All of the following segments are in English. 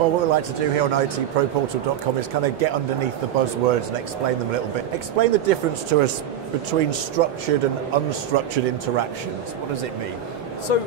Well, what we like to do here on ITProPortal.com is kind of get underneath the buzzwords and explain them a little bit. Explain the difference to us between structured and unstructured interactions. What does it mean? So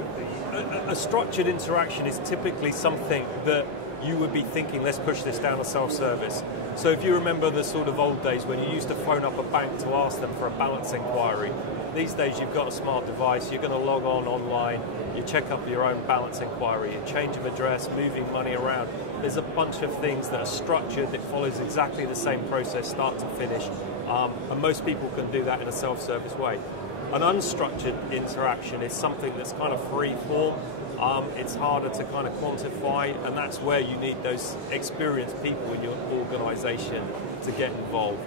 a structured interaction is typically something that you would be thinking, let's push this down to self-service. So if you remember the sort of old days when you used to phone up a bank to ask them for a balance inquiry, these days you've got a smart device, you're going to log on online, you check up your own balance inquiry, you change of address, moving money around. There's a bunch of things that are structured, that follows exactly the same process, start to finish, and most people can do that in a self-service way. An unstructured interaction is something that's kind of free form. It's harder to kind of quantify, and that's where you need those experienced people in your organisation to get involved.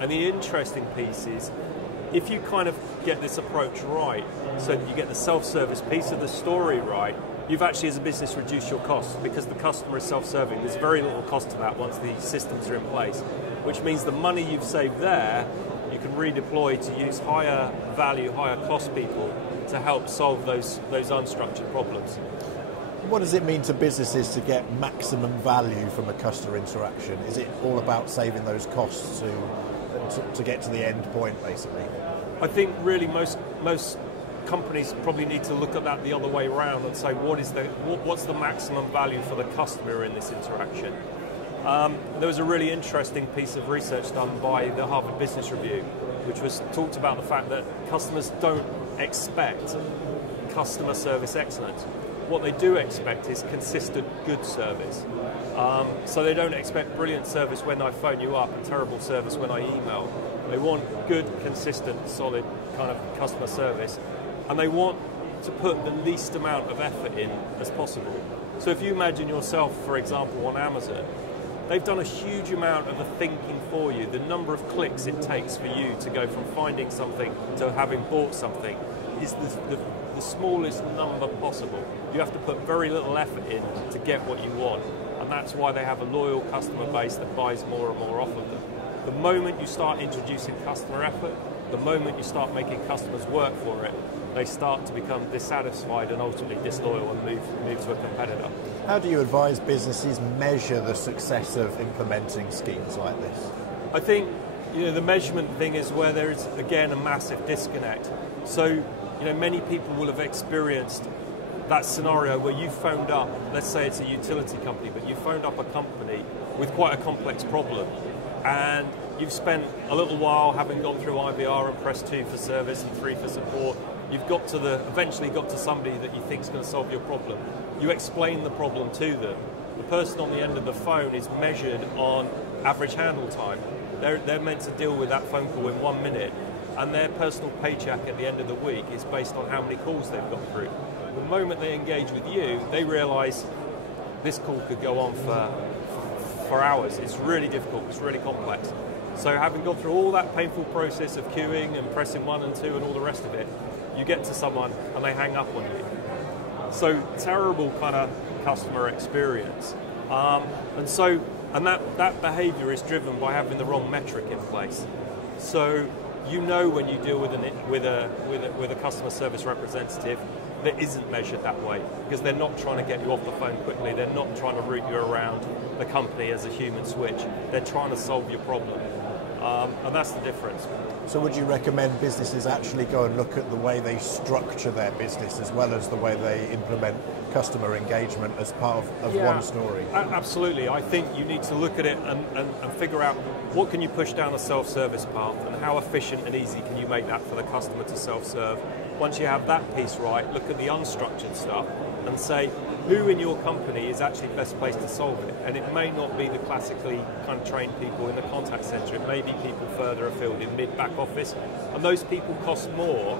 And the interesting piece is, if you kind of get this approach right, so that you get the self-service piece of the story right, you've actually as a business reduced your costs because the customer is self-serving. There's very little cost to that once the systems are in place, which means the money you've saved there, you can redeploy to use higher value, higher cost people to help solve those unstructured problems. What does it mean to businesses to get maximum value from a customer interaction? Is it all about saving those costs to get to the end point, basically? I think really most companies probably need to look at that the other way around and say, what's the maximum value for the customer in this interaction? There was a really interesting piece of research done by the Harvard Business Review, which talked about the fact that customers don't expect customer service excellence. What they do expect is consistent good service. So they don't expect brilliant service when I phone you up and terrible service when I email. They want good, consistent, solid kind of customer service, and they want to put the least amount of effort in as possible. So if you imagine yourself, for example, on Amazon, they've done a huge amount of the thinking for you. The number of clicks it takes for you to go from finding something to having bought something is the smallest number possible. You have to put very little effort in to get what you want, and that's why they have a loyal customer base that buys more and more off of them. The moment you start introducing customer effort, the moment you start making customers work for it, they start to become dissatisfied and ultimately disloyal and move to a competitor. How do you advise businesses measure the success of implementing schemes like this? I think the measurement thing is where there is, again, a massive disconnect. So many people will have experienced that scenario where you phoned up, let's say it's a utility company, but you phoned up a company with quite a complex problem, and you've spent a little while having gone through IVR and pressed 2 for service and 3 for support. You've eventually got to somebody that you think is going to solve your problem. You explain the problem to them. The person on the end of the phone is measured on average handle time. They're meant to deal with that phone call in 1 minute, and their personal paycheck at the end of the week is based on how many calls they've got through. The moment they engage with you, they realise this call could go on for hours. It's really difficult, it's really complex. So having gone through all that painful process of queuing and pressing 1 and 2 and all the rest of it, you get to someone and they hang up on you. So terrible kind of customer experience. And that behaviour is driven by having the wrong metric in place. So when you deal with a customer service representative that isn't measured that way, because they're not trying to get you off the phone quickly, they're not trying to route you around the company as a human switch, they're trying to solve your problem. And that's the difference. So would you recommend businesses actually go and look at the way they structure their business as well as the way they implement customer engagement as part of one story? Absolutely. I think you need to look at it and figure out what can you push down a self-service path and how efficient and easy can you make that for the customer to self-serve. Once you have that piece right, look at the unstructured stuff and say, who in your company is actually best placed to solve it? And it may not be the classically kind of trained people in the contact centre, it may be people further afield in mid-back office, and those people cost more,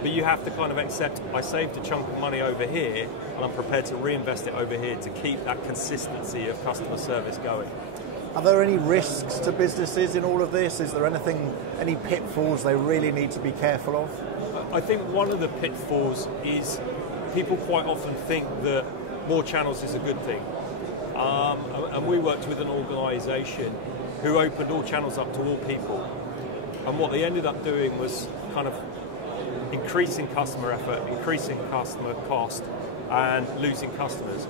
but you have to kind of accept, I saved a chunk of money over here, and I'm prepared to reinvest it over here to keep that consistency of customer service going. Are there any risks to businesses in all of this? Is there any pitfalls they really need to be careful of? I think one of the pitfalls is people quite often think that more channels is a good thing. And we worked with an organisation who opened all channels up to all people. And what they ended up doing was kind of increasing customer effort, increasing customer cost, and losing customers.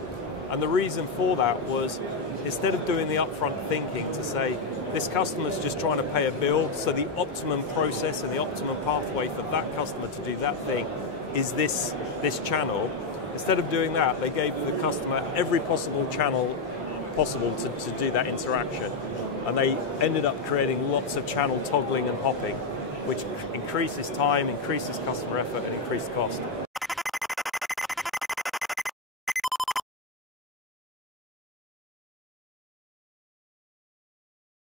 And the reason for that was, instead of doing the upfront thinking to say, this customer's just trying to pay a bill, so the optimum process and the optimum pathway for that customer to do that thing is this channel. Instead of doing that, they gave the customer every possible channel possible to do that interaction. And they ended up creating lots of channel toggling and hopping, which increases time, increases customer effort, and increased cost.